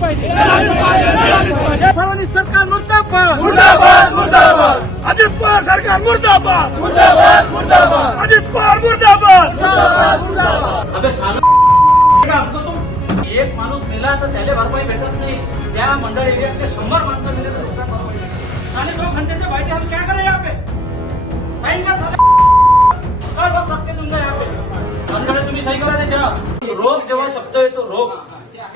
पाहिजे. फडणवीस सरकार मुर्दाबाद. मुर्दाबाद मुर्दाबाद. अजित पवार सरकार मुर्दाबाद. मुर्दाबाद मुर्दाबाद. अजित पवार मुर्दाबाद. अबे साला का हमको तुम एक माणूस मेला तर त्याला भरपाई भेटत नाही. त्या मंडळ एरियातले शंभर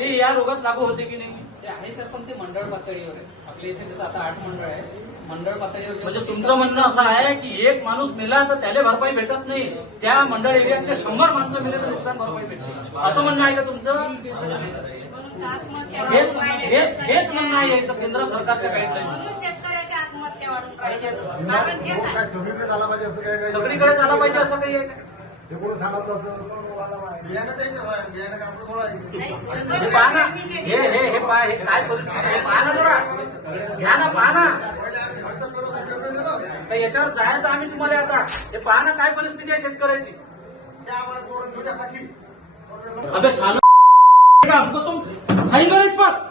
ते या रोगात लागू होते की नाही? ते आहे सर पण ते मंडळ पातळीवर आहे. आपल्या इथे जसं आता आठ मंडळ आहे मंडळ पातळीवर म्हणजे तुमचं म्हणणं असं आहे की एक माणूस मेला तर त्याला भरपाई भेटत नाही. त्या मंडळ एरियातले शंभर माणसं मेले तर नुकसान भरपाई भेटते. असं म्हणणं आहे का तुमचं? हेच हेच हेच म्हणणं आहे याचं केंद्र सरकारच्या गाईडलाईन सगळीकडे झाला पाहिजे असं काय काय सगळीकडे झाला पाहिजे असं काही आहे का? हे कोण सांगत हे पहा ना. हे हे हे पहा हे काय परिस्थिती आहे पहा ना. जरा घ्या ना पहा ना. याच्यावर जायचं आम्ही तुम्हाला आता हे पहा ना. काय परिस्थिती आहे शेतकऱ्याची? अबे सालो हमको तुम सही करो इस पर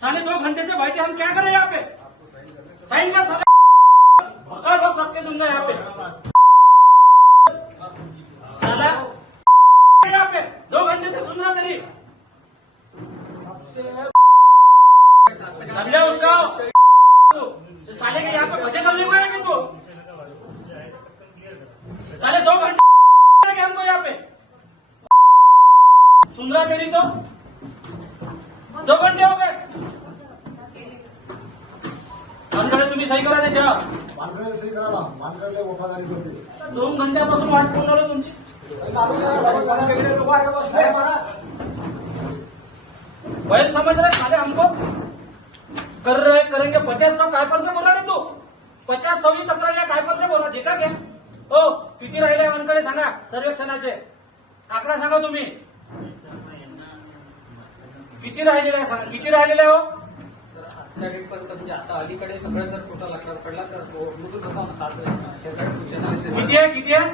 साढ़े दो घंटे से बैठे हम क्या करें यहाँ पे साइन कर साले भका भक रख के दूंगा यहाँ पे साला यहाँ पे दो घंटे से सुन रहा तेरी समझा उसका तो साले के यहाँ पे बचे करने को है कि तू साले दो घंटे हमको यहाँ पे सुन रहा तेरी तो दो घंटे हो गए आमच्याकडे तुम्ही सही करा त्याच्यावर मांजराला सही करायला मांजराला वफादारी करते दोन घंट्यापासून वाट राहिलो तुमची बैल समझ रहे साले हमको कर रहे करेंगे। पचास सौ काय पर से बोला रे तू? पचास सौ ही तक्रार या काय पर से बोला? देखा क्या हो किती राहिले मनकडे सांगा सर्वेक्षणाचे. आकडा सांगा तुम्ही. किती राहिलेले आहे सांगा किती राहिलेले आहे हो? म्हणजे आता अलीकडे सगळं जर लक्षात पडला तर किती आहे किती आहे?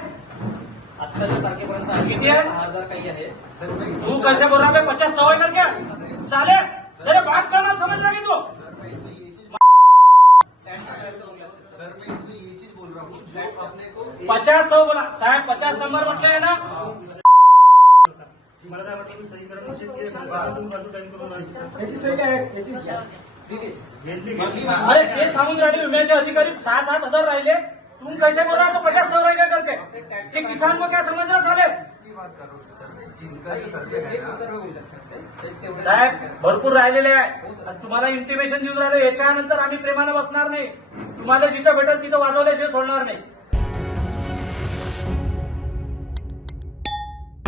आत्ताच्या तारखेपर्यंत किती आहे? सहा हजार काही आहे. तू कैसे बोल रहा है पचास सौ है क्या साले समझ रहा है तू? पचास सौ बोला. साहेब पचास शंभर म्हटलं आहे ना? ठीक आहे? अरे ते सांगून राहिले विम्याचे अधिकारी सहा सात हजार राहिले. तुम कैसे बोल रहा तो पचास सौ रहेगा करके ये किसान को क्या समझ रहा साले साहेब भरपूर राहिलेले आहे. आणि तुम्हाला इंटिमेशन देऊन राहिलो याच्यानंतर आम्ही प्रेमानं बसणार नाही. तुम्हाला जिथं भेटल तिथं वाजवल्याशिवाय सोडणार नाही.